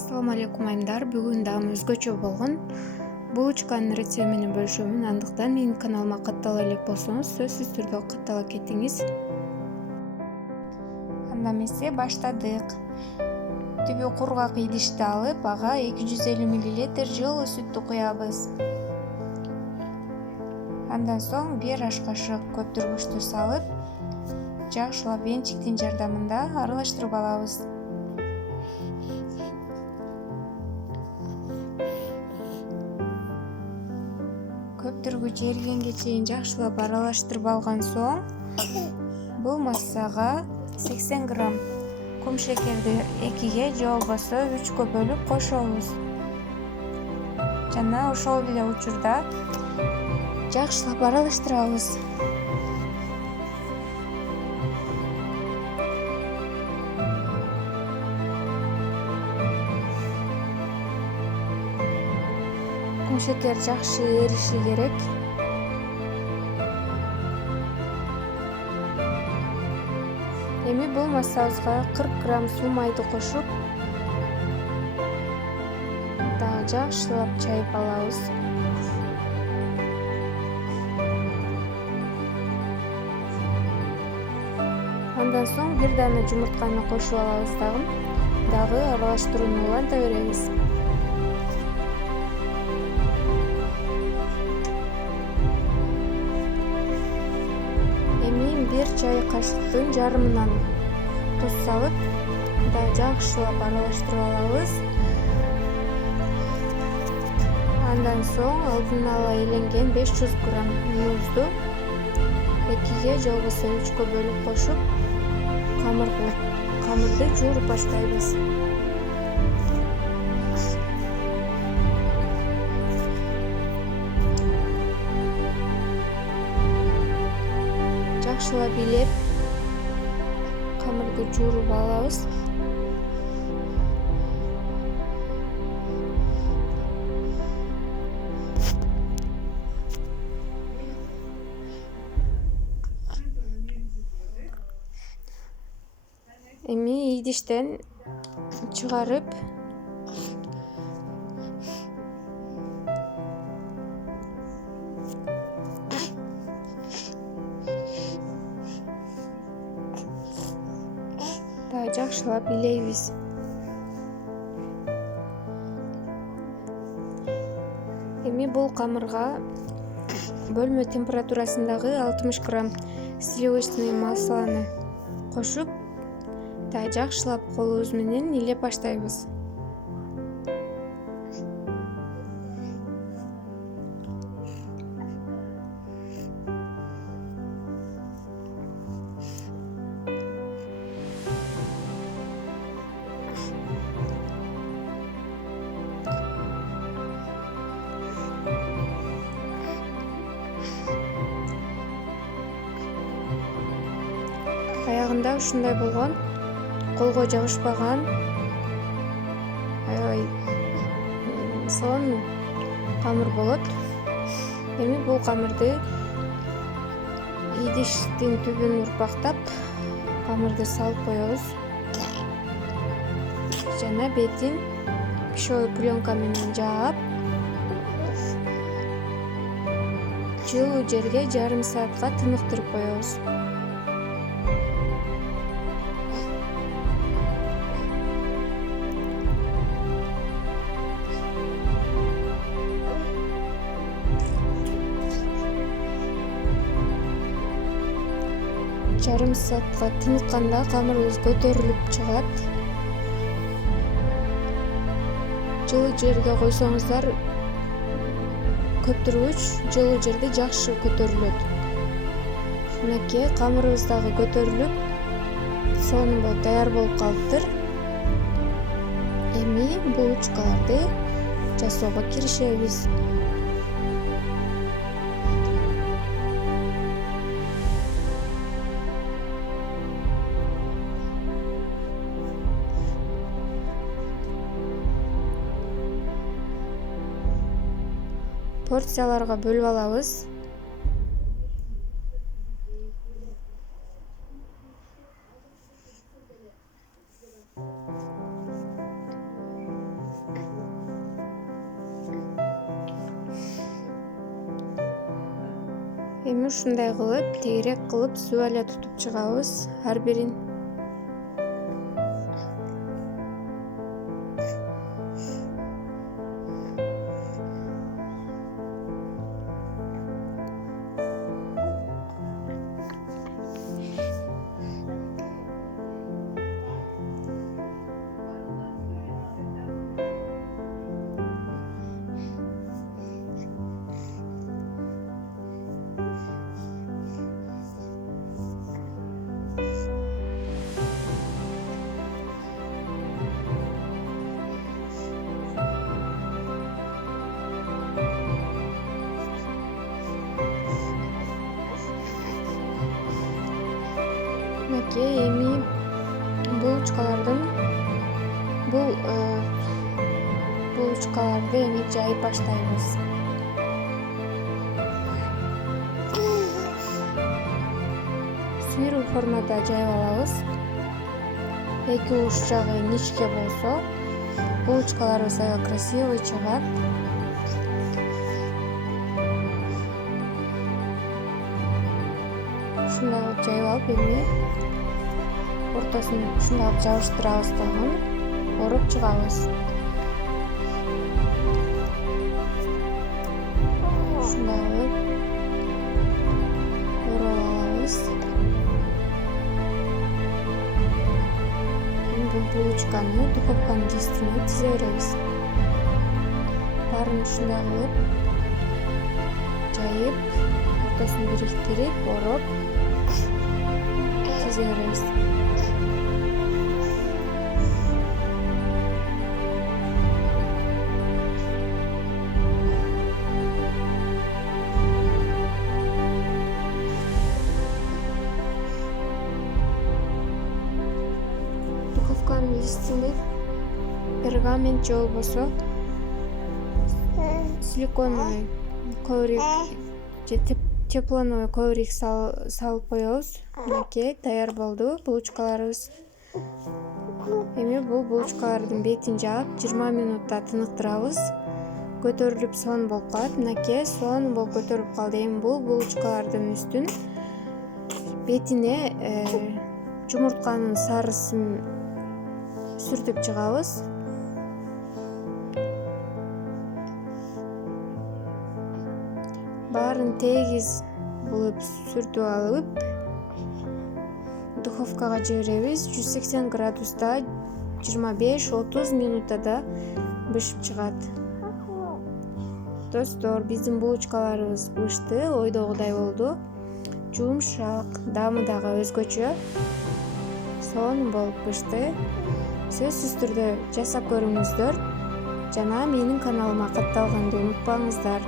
Assalamu alaikum айымдар. Бүгүн дагы өзгөчө болгон булочканын рецепти менен бөлүшөмүн. Андыктан менин каналыма каттала элек болсоңуз, сөзсүз түрдө каттала кетиңиз. Анда эмесе баштадык. Түбү кургак идишти алып, ага 250 мл жылуу сүттү куябыз. Андан соң 1 аш кашык көптүргүчтү салып, жакшылап венчиктин жардамында аралаштырып алабыз. Көптүргүч эригенге чейин жакшылап аралаштырып алган соң, бул массага 80 грамм кум шекерди 2ге же болбосо 3кө бөлүп кошобуз. Жана ошол эле учурда жакшылап аралаштырабыз. Кум шекер жакшы эриши керек. Эми бул массабызга 40 грамм суу майды кошуп, дагы жакшылап чайып алабыз. Андан соң бир дана жумуртканы кошуп алабыз дагы аралаштырууну уланта беребиз. Эми 1 чай кашыктын жарымынан туз салып, дагы жакшылап аралаштырып алабыз. Андан соң алдын ала эленген 500 грамм музду 2ге же болбосо 3кө бөлүп кошуп, камырды жууруп баштайбыз. Жакшылап илеп, камырды жууруп алабыз. Эми идиштен чыгарып, дагы жакшылап илейбиз. Эми бул камырга бөлмө температурасындагы 60 грамм сливочный масланы кошуп, дагы жакшылап колубуз менен илеп баштайбыз. Аягында ушундай болгон, колго жабышпаган, аябай сонун камыр болот. Эми бул камырды идиштин түбүн урпактап, камырды салып коебуз. Жана бетин пищевой пленка менен жаап, жылуу жерге жарым саатка тыныктырып коебуз. Жарым саатка тынытканда камырыбыз көтөрүлүп чыгат. Жылуу жерге койсоңуздар, көптүргүч жылуу жерде жакшы көтөрүлөт. Мынакей камырыбыз дагы көтөрүлүп, сонун болуп даяр болуп калыптыр. Эми булочкаларды жасоого киришебиз. Порцияларга бөлүп алабыз. Эми ушундай кылып тегерек кылып суу эле тутуп чыгабыз ар бирин. Мынакей эми булочкаларды эми жайып баштайбыз. Сыйруу формада жайып алабыз. Эки уч жагы иничке болсо булочкаларыбыз аябай красивый чыгат. Ушундай кылып жайып алып эми ортосун ушундай кылып жабыштырабыз дагы ороп чыгабыз. Ушундай кылып ороп алабыз. Бул булочканы духовканын дистине тизе беребиз. Баарын ушундай кылып жайып, ортосун бириктирип, ороп тизе беребиз. Духовканын листине пергамент же болбосо силиконовый коврик же теплоновый коврик салып коебуз. Мынакей даяр болду булочкаларыбыз. Эми бул булочкалардын бетин жаап 20 минутта тыныктырабыз. Көтөрүлүп сонун болуп калат. Мынакей сонун болуп көтөрүлүп калды. Эми бул булочкалардын үстүн бетине жумуртканын сарысын сүртүп чыгабыз. Баарын тегиз булуп сүртүп алып, духовкага жиберебиз. 180 градуста 25-30 минутада бышып чыгат. Достор, биздин булочкаларыбыз бышты, ойдогудай болду. Жумшак, даамы дагы өзгөчө. Сонун болуп бышты. Сөзсүз түрдө жасап көрүңүздөр жана менин каналыма катталганды унутпаңыздар.